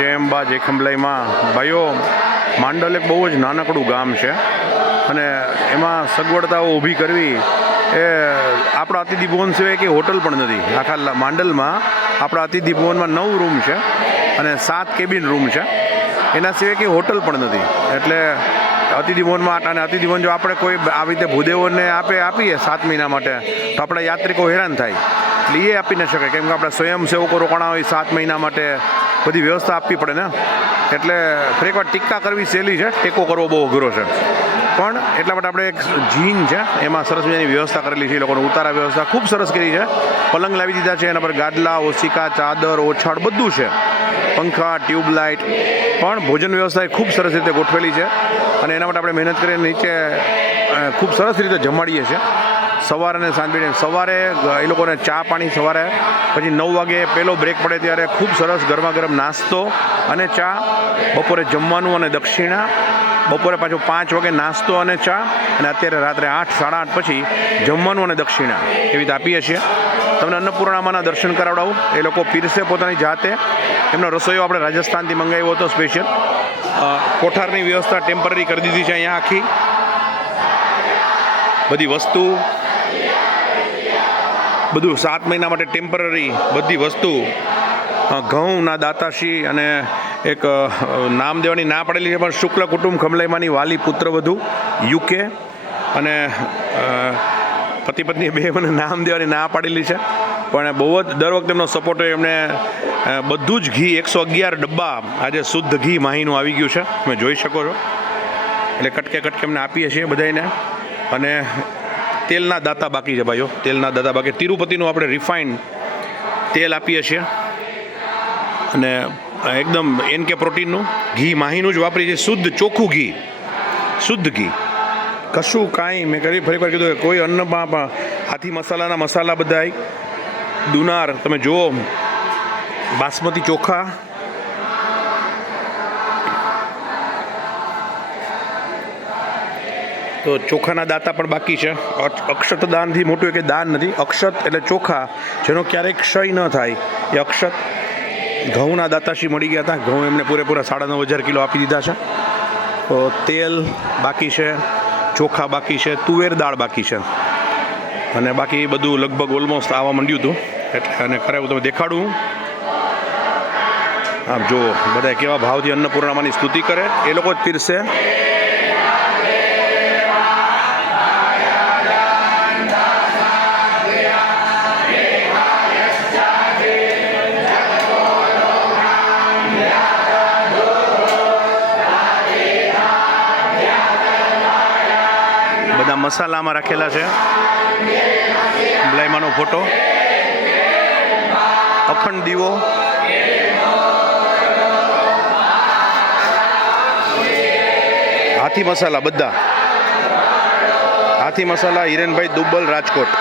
જય અંબા જય ખંભલાઈમાં ભાઈઓ, માંડલ એક બહુ જ નાનકડું ગામ છે અને એમાં સગવડતાઓ ઊભી કરવી એ આપણા અતિથિ ભવન સિવાય કે હોટલ પણ નથી. આખા માંડલમાં આપણા અતિથિ ભવનમાં 9 રૂમ છે અને 7 કેબિન રૂમ છે. એના સિવાય કે હોટલ પણ નથી. એટલે અતિથિ ભવનમાં અને અતિથિ ભવન જો આપણે કોઈ આવી રીતે ભૂદેવોને આપીએ 7 મહિના માટે તો આપણા યાત્રિકો હેરાન થાય. એટલે એ આપી ન શકાય, કેમ કે આપણે સ્વયંસેવકો રોકાણા હોય 7 મહિના માટે, બધી વ્યવસ્થા આપવી પડે ને. એટલે ફરી એકવાર ટીકા કરવી સહેલી છે, ટેકો કરવો બહુ અઘરો છે. પણ એટલા માટે આપણે એક જીન છે એમાં સરસ મજાની વ્યવસ્થા કરેલી છે. એ લોકોને ઉતારા વ્યવસ્થા ખૂબ સરસ કરી છે. પલંગ લાવી દીધા છે, એના પર ગાદલા, ઓશિકા, ચાદર, ઓછાડ બધું છે. પંખા, ટ્યુબલાઇટ, પણ ભોજન વ્યવસ્થા એ ખૂબ સરસ રીતે ગોઠવેલી છે અને એના માટે આપણે મહેનત કરીને નીચે ખૂબ સરસ રીતે જમાડીએ છીએ. સવારે અને સાંજે સવારે એ લોકોને ચા પાણી સવારે, પછી 9 વાગે પહેલો બ્રેક પડે ત્યારે ખૂબ સરસ ગરમા ગરમ નાસ્તો અને ચા, બપોરે જમવાનું અને દક્ષિણા, બપોરે પાછું 5 વાગે નાસ્તો અને ચા, અને અત્યારે રાત્રે 8, 8:30 પછી જમવાનું અને દક્ષિણા એવી રીતે આપીએ છીએ. તમને અન્નપૂર્ણામાના દર્શન કરાવડાવું. એ લોકો પીરસે પોતાની જાતે. એમનો રસોઈઓ આપણે રાજસ્થાનથી મંગાવ્યો હતો સ્પેશિયલ. કોઠારની વ્યવસ્થા ટેમ્પરરી કરી દીધી છે અહીંયા. આખી બધી વસ્તુ, બધું 7 મહિના માટે ટેમ્પરરી બધી વસ્તુ. ઘઉંના દાતાશ્રી અને એક નામ દેવાની ના પડેલી છે, પણ શુક્લ કુટુંબ ખંભલાઈમાંની વાલી પુત્ર વધુ UK, અને પતિ પત્ની બે મને નામ દેવાની ના પાડેલી છે, પણ બહુ જ દર વખતે એમનો સપોર્ટ હોય. એમને બધું જ ઘી 111 ડબ્બા આજે શુદ્ધ ઘી માહીનું આવી ગયું છે, તમે જોઈ શકો છો. એટલે કટકે કટકે એમને આપીએ છીએ બધાને. અને તેલના દાતા બાકી છે ભાઈઓ, તેલના દાતા બાકી. તિરુપતિનું આપણે રિફાઇન્ડ તેલ આપીએ છીએ અને એકદમ NK પ્રોટીનનું ઘી માહીનું જ વાપરીએ છીએ. શુદ્ધ ચોખ્ખું ઘી, શુદ્ધ ઘી, કશું કાંઈ મેં ફરી વાર કીધું કે કોઈ અન્નમાં હાથી મસાલાના મસાલા બધાય દુનાર. તમે જુઓ બાસમતી ચોખા, તો ચોખાના દાતા પણ બાકી છે. અક્ષત દાનથી મોટું કે દાન નથી. અક્ષત એટલે ચોખા, જેનો ક્યારેય ક્ષય ન થાય એ અક્ષત. ઘઉંના દાતાશ્રી મળી ગયા હતા. ઘઉં એમને પૂરેપૂરા 9,500 કિલો આપી દીધા છે. તો તેલ બાકી છે, ચોખા બાકી છે, તુવેર દાળ બાકી છે, અને બાકી બધું લગભગ ઓલમોસ્ટ આવવા માંડ્યું હતું. એટલે અને ખરે હું તમે દેખાડું. આમ જુઓ બધા કેવા ભાવથી અન્નપૂર્ણામાની સ્તુતિ કરે. એ લોકો જ પીરસે. બધા મસાલામાં રાખેલા છે. ખંભલાઈમાંનો ફોટો, અખંડ દીવો, હાથી મસાલા, બધા હાથી મસાલા, હિરેનભાઈ દુબ્બલ, રાજકોટ.